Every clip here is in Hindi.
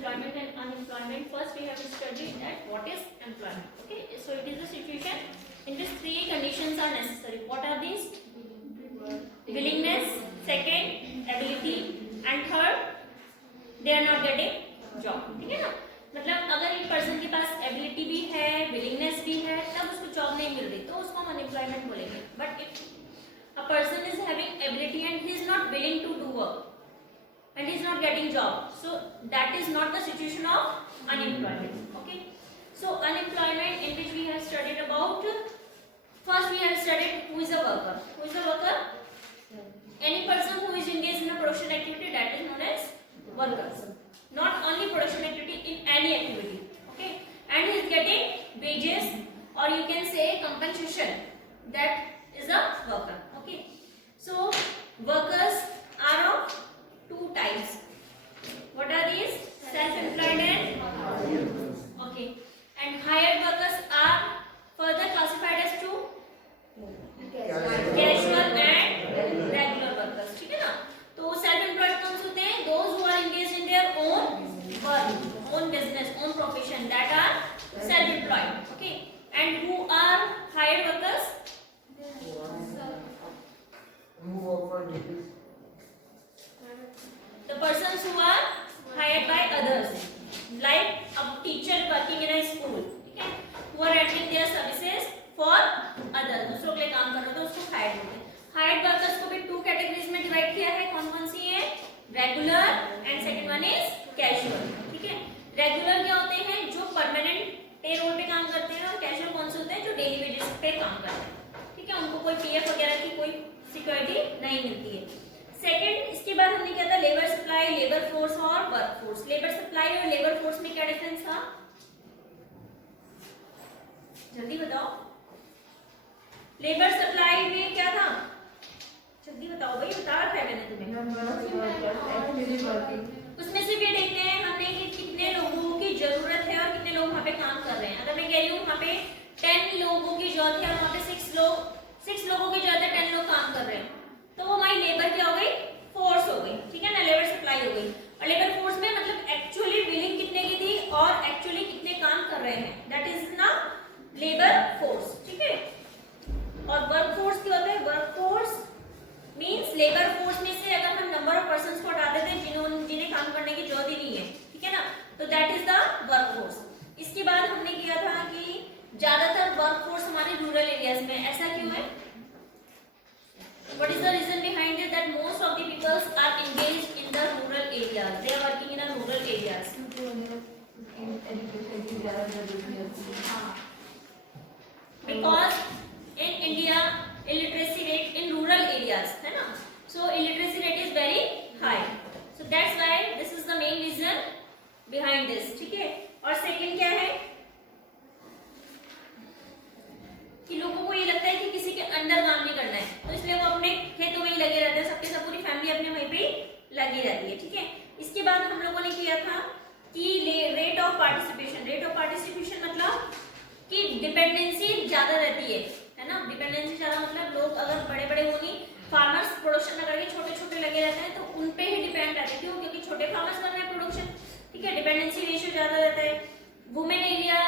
employment and unemployment. First we have studied that what is employment. Okay, so it is a situation in which three conditions are necessary. What are these? Willingness, second ability, and third they are not getting job. ठीक है ना, मतलब अगर एक पर्सन के पास एबिलिटी भी है, विलिंगनेस भी है, तब उसको जॉब नहीं मिल रही तो उसको हम अनएम्प्लॉयमेंट बोलेंगे. But if a person is having ability and he is not willing to do work and he is not getting job, so that is not the situation of unemployment. Okay, so unemployment in which we have studied about, first we have studied who is a worker. Who is a worker? Any person who is engaged in a production activity, that is known as workers. Not only production activity, in any activity. Okay, and he is getting wages or you can say compensation, that is a worker. Okay, so workers are of two types. What are these? Self-employed and okay, and hired workers are further classified as two, casual and regular workers. ठीक है ना, तो self-employed कौन से होते हैं? Those who are engaged in their own work, own business, own profession, that are self-employed. Okay, and who are hired workers? The persons who are hired by others, like a teacher working in a school, ठीक है, who are rendering their services for others, दूसरों के लिए काम कर रहे हो तो उसको hired बोलते हैं. Hired workers को भी टू कैटेगरीज में डिवाइड किया है. कौन कौन सी है? Regular and second one is casual. ठीक है, रेगुलर क्या होते हैं? जो परमानेंट पेरोल पे काम करते हैं, और कैजुअल कौन से होते हैं? जो डेली वेजेस पे काम करते हैं. ठीक है, उनको कोई पीएफ वगैरह की कोई सिक्योरिटी नहीं मिलती है. सेकंड, इसके बाद हमने क्या था? लेबर सप्लाई, लेबर फोर्स और वर्क फोर्स. लेबर सप्लाई और लेबर फोर्स में क्या डिफरेंस था? जल्दी बताओ. लेबर सप्लाई में क्या था? जल्दी बताओ भाई, बता रखा है मैंने तुम्हें. उसमें सिर्फ ये देखते हैं हमने कि कितने लोगों की जरूरत है और कितने लोग वहाँ पे काम कर रहे हैं. अगर मैं कह रही हूँ वहाँ पे 10 लोगों की जरूरत है और वहाँ पे 6 लोगों की जरूरत है, 10 लोग काम कर रहे हैं, तो वो हमारी लेबर क्या हो गई? फोर्स हो गई. ठीक है ना, लेबर सप्लाई हो गई. और लेबर फोर्स में मतलब एक्चुअली बिलिंग कितने की थी और एक्चुअली कितने काम कर रहे हैं, दैट इज ना लेबर फोर्स. ठीक है, और वर्क फोर्स क्या होता है? Work force means labour force में से अगर हम नंबर ऑफ पर्संस को हटा देते हैं जिन्हें काम करने की जरूरत ही नहीं है, ठीक है ना, तो that is the work force. इसके बाद हमने किया था कि ज्यादातर वर्क फोर्स हमारे रूरल एरियाज में. ऐसा क्यों है? What is the reason behind it? That most of the peoples are engaged in the rural areas. They are working in the rural areas. Because in India, illiteracy rate in rural areas, है ना? So illiteracy rate is very high. So that's why this is the main reason behind this. ठीक है? और second क्या है? कि लोगों को ये लगता है कि किसी के अंडर काम नहीं करना है, तो इसलिए वो अपने खेतों में ही लगे रहते हैं. सबके सब पूरी फैमिली अपने वहीं पे लगी रहती है. ठीक है, इसके बाद हम लोगों ने किया था कि rate of participation. Rate of participation मतलब कि डिपेंडेंसी ज्यादा रहती है ना. डिपेंडेंसी ज्यादा मतलब लोग अगर बड़े बड़े होगी, फार्मर्स प्रोडक्शन करके छोटे छोटे लगे रहते हैं, तो उन पे ही डिपेंड रहते हैं. क्यों? क्योंकि छोटे फार्मर्स कर रहे हैं प्रोडक्शन. ठीक है, डिपेंडेंसी रेशियो ज्यादा रहता है. वुमेन एरिया,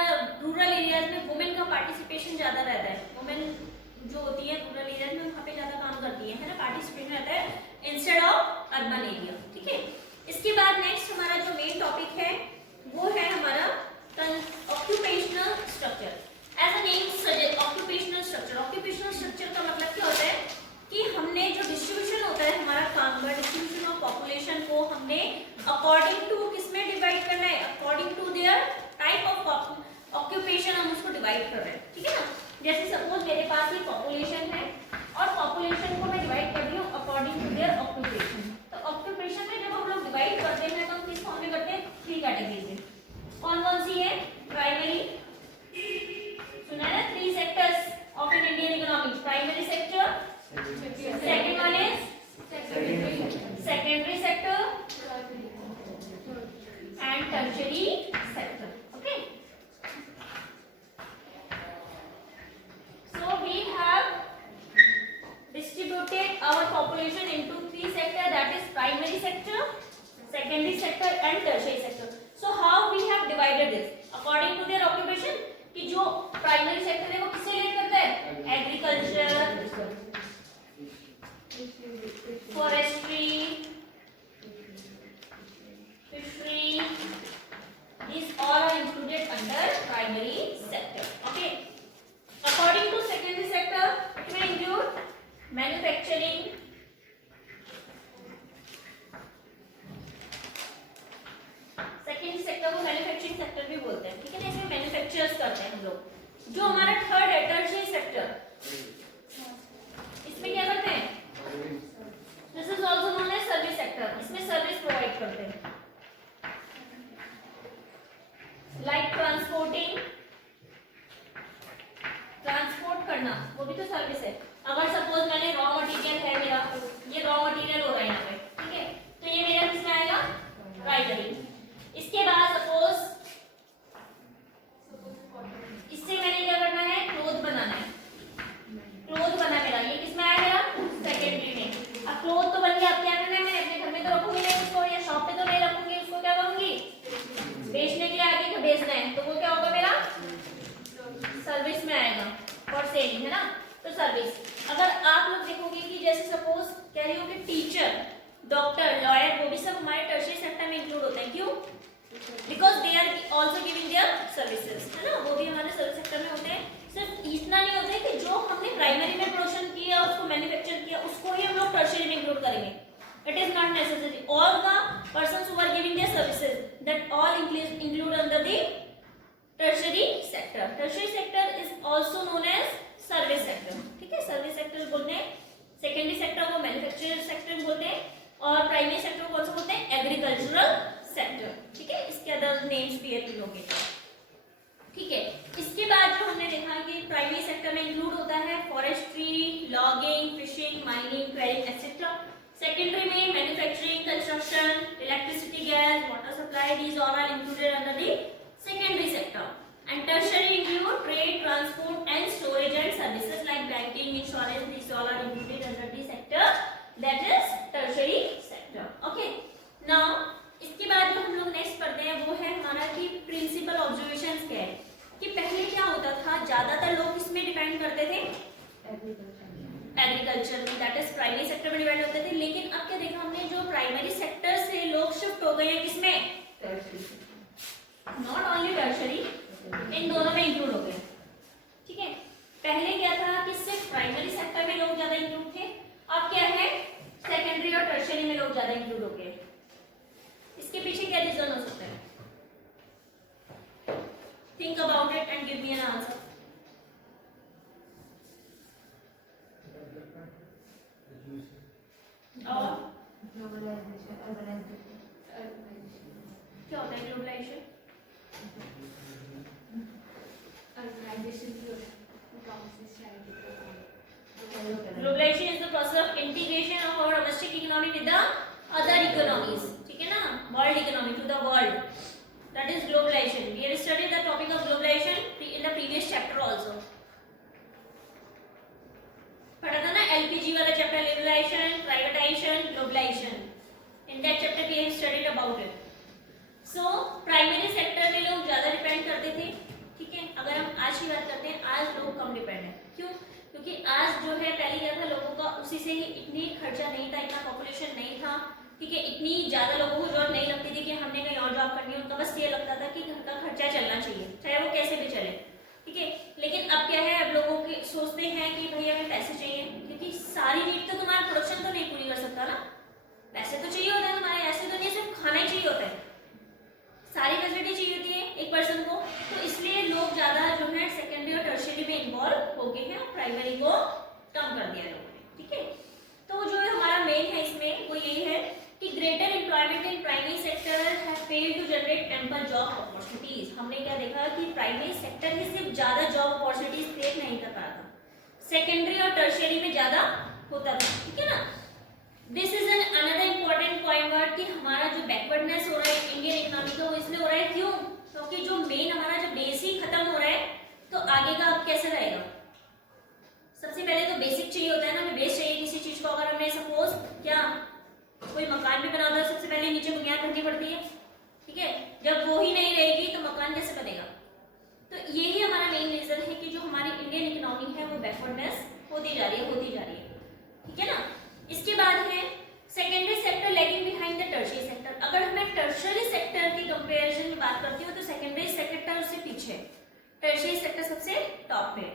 रूरल एरियाज में वुमेन का पार्टिसिपेशन ज्यादा रहता है. वुमेन जो होती है रूरल एरियाज में वहाँ पे ज्यादा काम करती है ना, पार्टिसिपेशन रहता है इंस्टेड ऑफ अर्बन एरिया. ठीक है, इसके बाद नेक्स्ट हमारा जो मेन टॉपिक है वो है हमारा occupational structure. As a name suggest, occupational structure. Occupational structure का मतलब क्या होता है कि हमने जो डिस्ट्रीब्यूशन होता है हमारा काम का, डिस्ट्रीब्यूशन ऑफ पॉपुलेशन को हमने अकॉर्डिंग टू किसमें डिवाइड करना है? According to their type of occupation हम उसको डिवाइड कर रहे हैं. ठीक है ना, जैसे सपोज मेरे पास ये पॉपुलेशन है और पॉपुलेशन को मैं डिवाइड कर रही हूँ अकॉर्डिंग टू देयर ऑक्यूपेशन. तो ऑक्यूपेशन में जब हम लोग डिवाइड करते हैं तो हम किस फॉर्म में करते हैं? 3 कैटेगरीज में. कौन कौन सी है? प्राइमरी, सुना है ना, 3 sectors of an Indian economy. Primary sector, second one is secondary sector and tertiary sector. Okay, so we have distributed our population into 3 sectors, that is primary sector, secondary sector and tertiary sector. So how we have divided this according to their occupation, कि जो प्राइमरी सेक्टर है वो किससे रिलेट करता है, agriculture, forestry, fishery, these all are included under primary sector. Okay, according to secondary sector it may include manufacturing, secondary sector को मैन्युफैक्चरिंग सेक्टर भी बोलते हैं, ठीक है ना, इसमें मैन्युफैक्चरर्स करते हैं हम लोग। जो हमारा थर्ड है टर्शियरी सेक्टर, इसमें क्या करते हैं, this is also known as service sector, इसमें सर्विस प्रोवाइड करते हैं, लाइक ट्रांसपोर्टिंग, ट्रांसपोर्ट करना वो भी तो सर्विस है। अगर सपोज मैंने रॉ मटेरियल है मेरा, ये रॉ मटेरियल हो रहा है यहाँ पे, ठीक है, तो ये मेरा किसमें आएगा, प्राइमरी। इसके बाद सपोज इससे मैंने क्या करना है, क्लोथ बनाना है, क्लोथ बना मेरा, ये किसमें आया मेरा, सेकेंडरी में। अब क्लोथ तो बन गया, अब क्या करना है, मैं अपने घर में तो रखूंगी नहीं उसको, या शॉप पे तो नहीं रखूंगी उसको, क्या करूंगी, बेचने के लिए आगे को बेचना है, तो वो क्या होगा मेरा, सर्विस में आएगा, फॉर सेलिंग, है ना, तो सर्विस। अगर आप लोग देखोगे कि जैसे सपोज कह रही हो कि टीचर, डॉक्टर, लॉयर, वो भी सब हमारे टर्शियरी सेक्टर में इंक्लूड होते हैं, क्यों, because they are also giving their services, है ना, वो भी हमारे सर्विस सेक्टर में होते हैं। सिर्फ इतना नहीं होता है कि जो हमने प्राइमरी में प्रोडक्शन किया, उसको मैन्युफैक्चर किया, उसको ही हम लोग टर्शियरी में इंक्लूड करेंगे, it is not necessary, all the persons who are giving their services, that all include under the tertiary sector. Tertiary sector is also known as service sector, ठीक है, सर्विस सेक्टर बोलते हैं, सेकेंडरी सेक्टर को मैन्युफैक्चरिंग सेक्टर बोलते हैं, और प्राइमरी सेक्टर को कौन सा बोलते हैं, एग्रीकल्चरल सेक्टर, ठीक है, इसके अदर नेम्स भी है लोगे, ठीक है। इसके बाद जो हमने देखा कि प्राइमरी सेक्टर में इंक्लूड होता है forestry, logging, fishing, mining, quarrying etcetera. Secondary में manufacturing, construction, electricity, gas, water supply, these all are included under the secondary sector. And tertiary include trade, transport and storage and services like banking, insurance, these all are included under the sector that is tertiary sector. Okay. Now इसके बाद जो हम लोग नेक्स्ट पढ़ते हैं वो है हमारा कि प्रिंसिपल ऑब्जर्वेशंस क्या है, कि पहले क्या होता था, ज्यादातर लोग किसमें डिपेंड करते थे, एग्रीकल्चर में, दैट इज प्राइमरी सेक्टर में डिपेंड होते थे। लेकिन अब क्या देखा हमने, जो प्राइमरी सेक्टर से लोग शिफ्ट हो गए हैं किसमें, नॉट ओनली टर्शियरी, इन दोनों में इंक्लूड हो गए, ठीक है। पहले क्या था कि सिर्फ प्राइमरी सेक्टर में लोग ज्यादा इंक्लूड थे, अब क्या है, सेकेंडरी और टर्शियरी में लोग ज्यादा इंक्लूड हो गए। इसके पीछे क्या रीजन हो सकता है, think about it and give me an answer. और क्या होता है globalisation, globalisation is the process of integration of our domestic economy with the other economies, ठीक है ना, world economy to the world, that is globalisation. We have studied the topic of globalisation in the previous chapter also, पढ़ा था ना एलपीजी वाला chapter, liberalisation, privatisation, globalisation, in that chapter we have studied about it. So primary sector में लोग ज्यादा डिपेंड करते थे, ठीक है। अगर हम आज की बात करते हैं, आज लोग कम डिपेंड है, क्यों, क्योंकि आज जो है, पहले क्या था, लोगों का उसी से ही इतनी खर्चा नहीं था, इतना पॉपुलेशन नहीं था, ठीक है, इतनी ज्यादा लोगों को जरूरत नहीं लगती थी कि हमने कहीं और जॉब करनी है, उनका बस ये लगता था कि घर का खर्चा चलना चाहिए, चाहे वो कैसे भी चले, ठीक है। लेकिन अब क्या है, अब लोगों के सोचते हैं कि भाई हमें पैसे चाहिए, क्योंकि सारी नीड तो तुम्हारा प्रोडक्शन तो नहीं पूरी कर सकता ना, पैसे तो चाहिए होते हैं तुम्हारे, ऐसे तो नहीं सिर्फ खाना ही चाहिए होता है, सारी फैसिलिटी चाहिए होती है एक पर्सन को, तो इसलिए लोग ज्यादा जो है सेकेंडरी और टर्शियरी में इन्वॉल्व हो गए हैं, और प्राइमरी को कम कर दिया लोगों ने, ठीक है। तो जो हमारा मेन है इसमें वो यही है कि greater employment in primary sector have failed to generate ample job opportunities. हमने क्या देखा कि प्राइमरी सेक्टर ही सिर्फ ज्यादा जॉब अपॉर्चुनिटीज क्रिएट नहीं कर पा रहा था, सेकेंडरी और टर्शियरी में ज्यादा होता था, ठीक है ना। This is an another important point word कि हमारा जो बैकवर्डनेस हो रहा है इंडियन इकोनॉमी का, वो इसलिए हो रहा है, क्यों, क्योंकि जो मेन हमारा जो बेस ही खत्म हो रहा है, तो आगे का अब कैसे रहेगा। सबसे पहले तो बेसिक चाहिए होता है ना, हमें बेस चाहिए किसी चीज को। अगर हमें सपोज क्या कोई मकान भी बनाना है, सबसे पहले नीचे बुनियाद रखनी पड़ती है, ठीक है, जब वो ही नहीं रहेगी तो मकान कैसे बनेगा? तो यही हमारा मेन रीजन है कि जो हमारी इंडियन इकोनॉमी है वो बैकवर्डनेस होती जा रही है, ठीक है ना। इसके बाद है secondary sector lagging behind the tertiary sector. अगर मैं टर्शियरी सेक्टर की कंपैरिजन में बात करती हूँ तो सेकेंडरी सेक्टर उससे पीछे, टर्शियरी सेक्टर सबसे टॉप पे।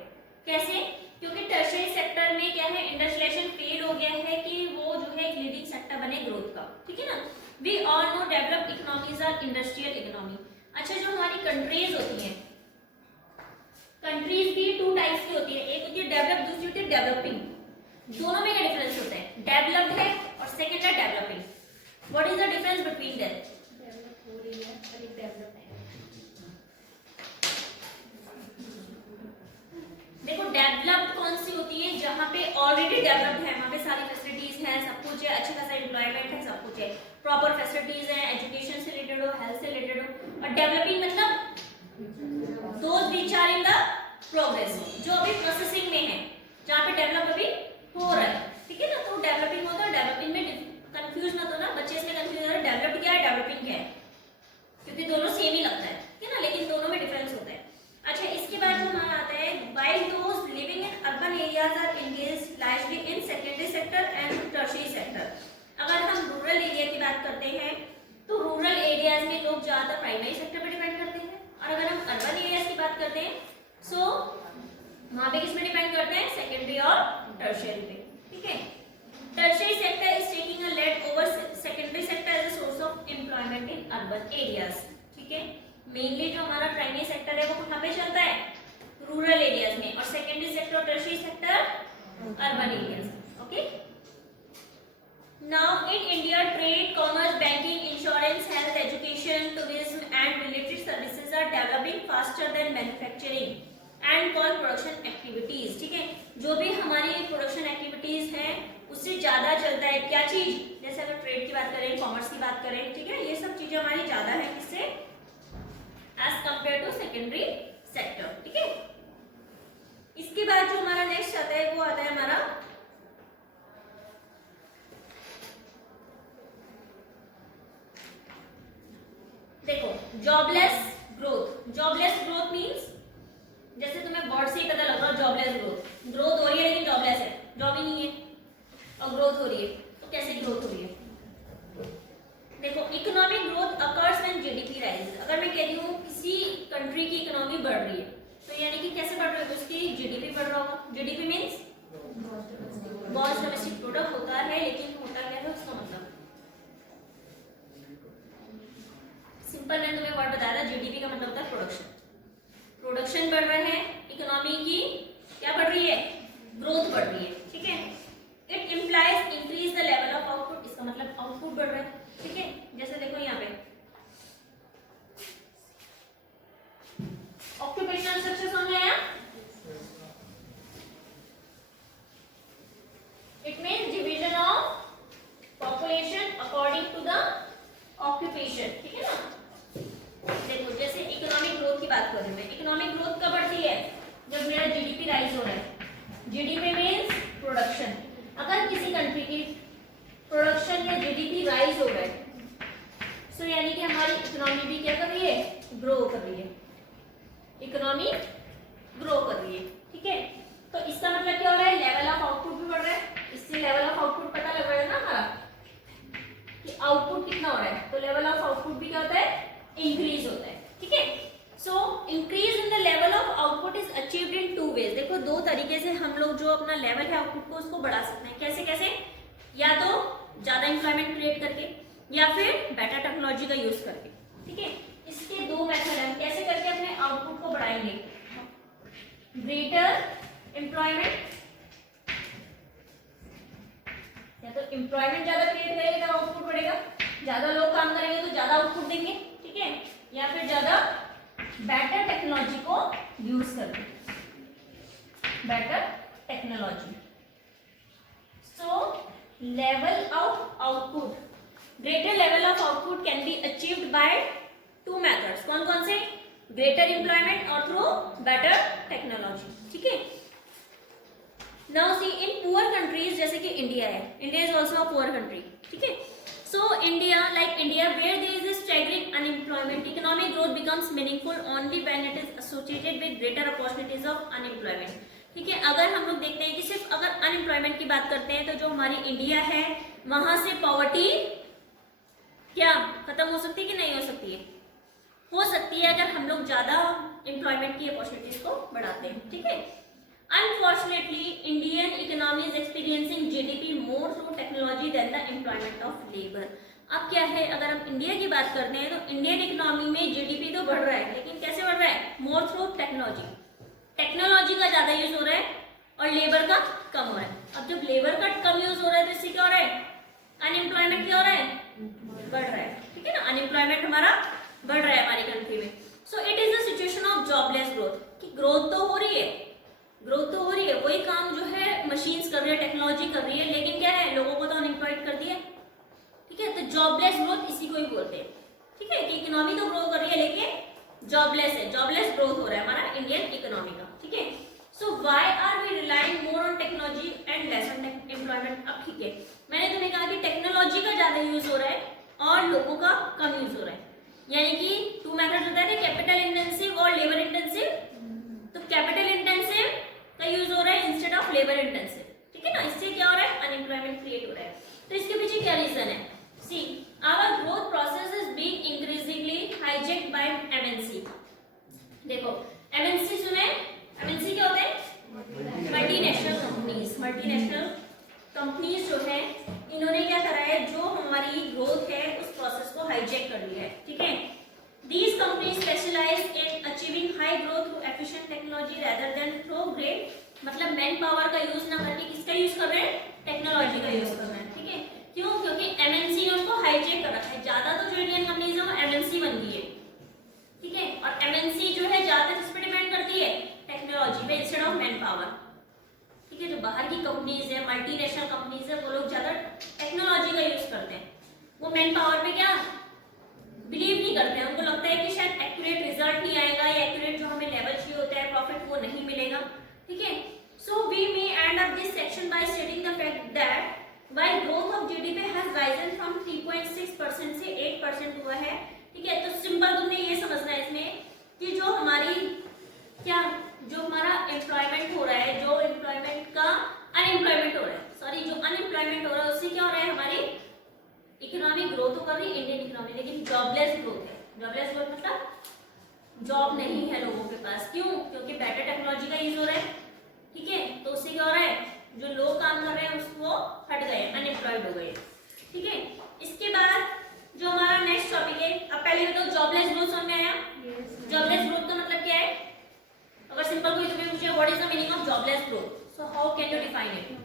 कैसे? क्योंकि टर्शियरी सेक्टर में क्या है, इंडस्ट्रियलाइजेशन फेल हो गया है कि वो जो है एक लीडिंग सेक्टर बने ग्रोथ का, ठीक है ना। We all know developed economies are industrial economy. अच्छा, जो हमारी कंट्रीज होती हैं, कंट्रीज भी टू टाइप्स की होती है, एक होती है डेवलप्ड, दूसरी होती है डेवलपिंग। दोनों में क्या डिफरेंस होता है? डेवलप्ड है और सेकंड है developing. What is the difference between them? Develop हो रही है और एक डेवलप है। देखो, डेवलप्ड कौन सी होती है? जहां पे ऑलरेडी डेवलप्ड है, वहां पे सारी फैसिलिटीज हैं, सब कुछ है, अच्छा खासा एम्प्लॉयमेंट है, सब कुछ है, प्रॉपर फैसिलिटीज है, एजुकेशन से रिलेटेड हो, हेल्थ से रिलेटेड हो। और डेवलपिंग मतलब those which are in the progress, जो अभी प्रोसेसिंग में है, जहां पे डेवलप अभी हो रहा है, ठीक है ना। तो डेवलपिंग होता है, डेवलपिंग में कंफ्यूज मत होना, बच्चे इसमें कंफ्यूज हो रहे हैं डेवलप्ड क्या है डेवलपिंग क्या है, क्योंकि दोनों सेम ही लगता है, ठीक है ना, लेकिन दोनों में डिफरेंस होता है। अच्छा, इसके बाद जो हमारा आता है, while those living in urban areas are engaged largely in secondary sector and tertiary sector। अगर हम रूरल एरिया की बात करते हैं तो रूरल एरियाज में लोग ज्यादा प्राइमरी सेक्टर पे डिपेंड करते हैं, और अगर हम अर्बन एरियाज की बात करते हैं सो वहां पे किस पे डिपेंड करते हैं? सेकेंडरी और टर्शियरी पे, ठीक है। Tertiary sector is taking a lead over secondary sector as a source of employment in urban areas, ठीक है। मेनली जो हमारा प्राइमरी सेक्टर है वो कहां पे चलता है? रूरल एरियाज में, और सेकेंडरी सेक्टर और tertiary sector urban areas, okay. Now in India trade, commerce, banking, insurance, health, education, tourism and related services are developing faster than manufacturing and call production activities, ठीक है। जो भी हमारी प्रोडक्शन एक्टिविटीज हैं उससे ज्यादा चलता है क्या चीज? जैसे अगर ट्रेड की बात करें, कॉमर्स की बात करें, ठीक है, ये सब चीजें हमारी ज्यादा है किससे? As compare to secondary sector, ठीक है। इसके बाद जो हमारा नेक्स्ट आता है वो आता है हमारा देखो jobless growth. Jobless growth means जैसे तुम्हें वर्ड से ही पता लग रहा है, जॉबलेस ग्रोथ, ग्रोथ हो रही है लेकिन जॉबलेस है, जॉब ही नहीं है, और ग्रोथ हो रही है, तो कैसे ग्रोथ हो रही है? देखो, economic growth occurs when GDP rises. अगर मैं कह रही हूँ किसी कंट्री की इकोनॉमी बढ़ रही है तो यानी कि कैसे बढ़ रही है? उसकी जीडीपी बढ़ रहा होगा। GDP means gross domestic product होता है, लेकिन होता क्या है उसका मतलब? सिंपल मैंने तुम्हें वर्ड बताया था, जीडीपी का मतलब होता है प्रोडक्शन। प्रोडक्शन बढ़ रहा है, इकोनॉमी की क्या बढ़ रही है? ग्रोथ बढ़ रही है, ठीक है। It implies increase the level of output, इसका मतलब आउटपुट बढ़ रहा है, ठीक है। जैसे देखो यहाँ पे ऑक्यूपेशनल स्ट्रक्चर समझ आया? It means division of population according to the occupation, ठीक है ना। देखो, जैसे इकोनॉमिक ग्रोथ की बात करूं मैं, इकोनॉमिक ग्रोथ कब बढ़ती है? जब मेरा जीडीपी राइज हो रहा है। GDP means production. अगर किसी कंट्री की प्रोडक्शन या जीडीपी राइज हो रहा है सो यानी कि हमारी इकोनॉमी भी क्या कर रही है? ग्रो कर रही है, इकोनॉमी ग्रो कर रही है, ठीक है। तो इसका मतलब क्या हो रहा है? लेवल ऑफ आउटपुट भी बढ़ रहा है। इससे लेवल ऑफ आउटपुट पता लग रहा है ना हमारा कि आउटपुट कितना हो रहा है, तो लेवल ऑफ आउटपुट भी क्या होता है? इंक्रीज होता है, ठीक है। So increase in the level of output is achieved in two ways. देखो, दो तरीके से हम लोग जो अपना लेवल है आउटपुट को उसको बढ़ा सकते हैं। कैसे कैसे? या तो ज्यादा एम्प्लॉयमेंट क्रिएट करके, या फिर बेटर टेक्नोलॉजी का यूज करके, ठीक है। इसके दो मेथड हैं। कैसे करके अपने आउटपुट को बढ़ाएंगे? ग्रेटर एम्प्लॉयमेंट, या तो एम्प्लॉयमेंट ज्यादा क्रिएट करेंगे तो आउटपुट बढ़ेगा, ज्यादा लोग काम करेंगे तो ज्यादा आउटपुट देंगे, ठीक है। या फिर ज्यादा बेटर टेक्नोलॉजी को यूज करके, better technology. So level of output, greater level of output can be achieved by two methods. कौन कौन से? ग्रेटर एम्प्लॉयमेंट और थ्रू बेटर टेक्नोलॉजी, ठीक है। Now see, in poor countries जैसे कि इंडिया है, India is also a poor country, ठीक है। So India, like India, where there is a staggering unemployment. Economic growth becomes meaningful only when it is associated with greater opportunities of unemployment. ठीक है, अगर हम लोग देखते हैं कि सिर्फ अगर अनएम्प्लॉयमेंट की बात करते हैं तो जो हमारी इंडिया है वहां से पॉवर्टी क्या खत्म हो सकती है कि नहीं हो सकती है? हो सकती है अगर हम लोग ज्यादा एम्प्लॉयमेंट की अपॉर्चुनिटीज को बढ़ाते हैं. ठीक है, unfortunately Indian economy is experiencing GDP more through technology than the employment of labour. अब क्या है, अगर हम इंडिया की बात करते हैं तो इंडियन इकोनॉमी में जीडीपी तो बढ़ रहा है, लेकिन कैसे बढ़ रहा है? मोर थ्रू टेक्नोलॉजी. टेक्नोलॉजी का ज्यादा यूज हो रहा है और लेबर का कम हो रहा है. अब जब लेबर का कम यूज हो रहा है तो इससे क्या हो रहा है? अनएम्प्लॉयमेंट क्या हो रहा है? बढ़ रहा है. ठीक है ना, अनएम्प्लॉयमेंट हमारा बढ़ रहा है हमारी कंट्री में. So it is the situation of jobless growth. कि ग्रोथ तो हो रही है, ग्रोथ तो हो रही है, वही काम जो है मशीन्स कर रही है, टेक्नोलॉजी कर रही है, लेकिन क्या है, लोगों को तो अनएम्प्लॉयड कर दिया. ठीक है, तो जॉबलेस ग्रोथ इसी को ही बोलते हैं. ठीक है, कि इकोनॉमी तो ग्रो कर रही है लेकिन जॉबलेस है, जॉबलेस ग्रोथ हो रहा है हमारा इंडियन इकोनॉमी का. ठीक है, so why are we relying more on technology and less on employment. अब ठीक है, मैंने तुम्हें कहा कि टेक्नोलॉजी का ज्यादा यूज हो रहा है और लोगों का कम यूज हो रहा है. यानी कि टू मेथड्स होता है, कैपिटल इंटेंसिव और लेबर इंटेंसिव. तो कैपिटल इंटेंसिव का यूज हो रहा है इंस्टेड ऑफ लेबर इंटेंसिव. ठीक है ना, इससे क्या हो रहा है? अनएम्प्लॉयमेंट क्रिएट हो रहा है. तो इसके पीछे क्या रीजन है? See our growth process is being increasingly hijacked by MNC. देखो एमएनसी सुने, एमएनसी क्या होता है? Multinational companies. मल्टीनेशनल कंपनीज जो है इन्होंने क्या करा है, जो हमारी ग्रोथ है उस प्रोसेस को हाईजेक कर लिया है. ठीक है, these companies specialize in achieving high growth through efficient technology rather than through great, मतलब मैन पावर का यूज ना करके किसका यूज कर रहे हैं? टेक्नोलॉजी का यूज कर रहे हैं. ठीक है, क्यों? क्योंकि एमएनसी ने उनको हाईजेक कर रखा है. ज्यादा तो जो इंडियन कंपनीज है वो एमएनसी बन गई है. ठीक है, और एमएनसी जो है ज्यादा किस पे डिपेंड करती है? टेक्नोलॉजी पे इंस्टेड ऑफ मैन पावर. ठीक है, जो बाहर की कंपनीज है, मल्टीनेशनल कंपनीज है, वो लोग ज्यादा टेक्नोलॉजी का यूज करते हैं. वो मैन पावर पे क्या बिलीव नहीं करते हैं. उनको लगता है कि शायद एक्यूरेट रिजल्ट नहीं आएगा या एक्यूरेट जो हमें लेवल चाहिए होता है प्रॉफिट वो नहीं मिलेगा. ठीक है, so we may end up this section by stating the fact that while growth of GDP has risen from 3.6% से 8% हुआ है. ठीक है, तो सिंपल तुमने ये समझना है इसमें कि जो हमारी क्या, जो हमारा एम्प्लॉयमेंट हो रहा है, जो एम्प्लॉयमेंट का अनएम्प्लॉयमेंट हो रहा है, सॉरी जो अनएम्प्लॉयमेंट हो रहा है उससे क्या हो रहा है? हमारी इकोनॉमी ग्रोथ तो कर रही है इंडियन इकोनॉमी, लेकिन जॉबलेस ग्रोथ है. जॉबलेस ग्रोथ मतलब जॉब नहीं है लोगों के पास. क्यों? क्योंकि बेटर टेक्नोलॉजी का यूज हो रहा है. ठीक है, तो उससे क्या हो रहा है? जो लोग काम कर रहे हैं उसको हट गए, अनएम्प्लॉयड हो गए. ठीक है, इसके बाद जो हमारा नेक्स्ट टॉपिक है, अब पहले बताओ जॉबलेस ग्रोथ समझ में आया? जॉबलेस ग्रोथ का मतलब क्या है? अगर सिंपल कोई तुम्हें पूछे what is the meaning of jobless growth, so how can you define it?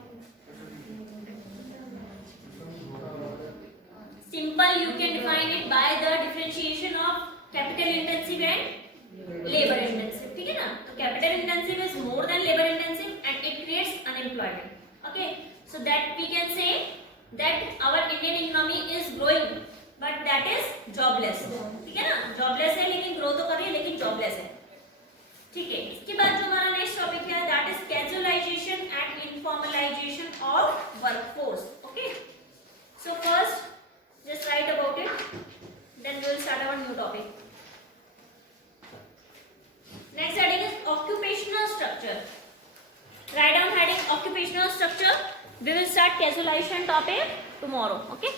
Simple, you can define it by the differentiation of capital intensive and labor intensive. ठीक है ना, तो capital intensive is more than labor intensive and it creates unemployment. Okay, so that we can say that our Indian economy is growing but that is jobless. ठीक है ना, jobless है लेकिन grow तो कर रही है लेकिन jobless है. ठीक है, इसके बाद जो हमारा नेक्स्ट टॉपिक है that is casualization and informalization of workforce. Okay, so first just write about it, then we will start our new topic. Next heading is occupational structure. Write down heading occupational structure. We will start casualization topic tomorrow. Okay.